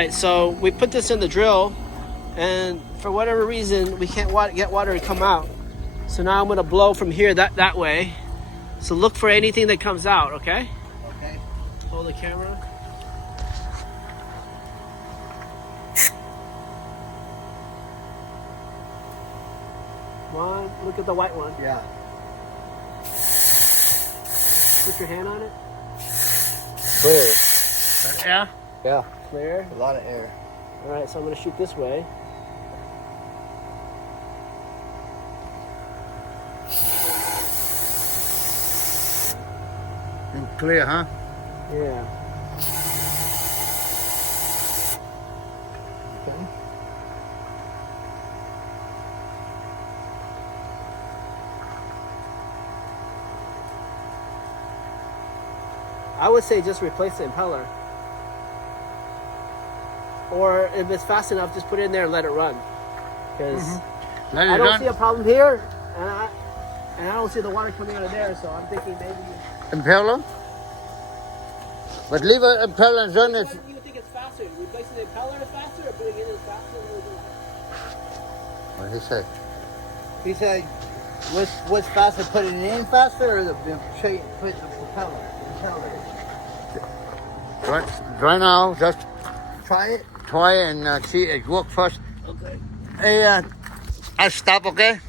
Right, so we put this in the drill, and for whatever reason, we can't get water to come out. So now I'm gonna blow from here that way. So look for anything that comes out, okay? Okay. Hold the camera. Come on, look at the white one. Yeah. Put your hand on it. Clear. Yeah. Yeah. Clear. A lot of air. All right, so I'm gonna shoot this way. Clear, huh? Yeah. Okay. I would say just replace the impeller. Or if it's fast enough, just put it in there and let it run. Because I don't see a problem here, and I don't see the water coming out of there, so I'm thinking maybe... Impeller? But leave an impeller and run it. What do you think it's faster? Replacing the impeller is faster or putting it in is faster? What did he say? He said, what's faster, putting it in faster or putting the propeller? Right now, just Try it. try and see it work first. Okay. Hey, I'll stop, okay?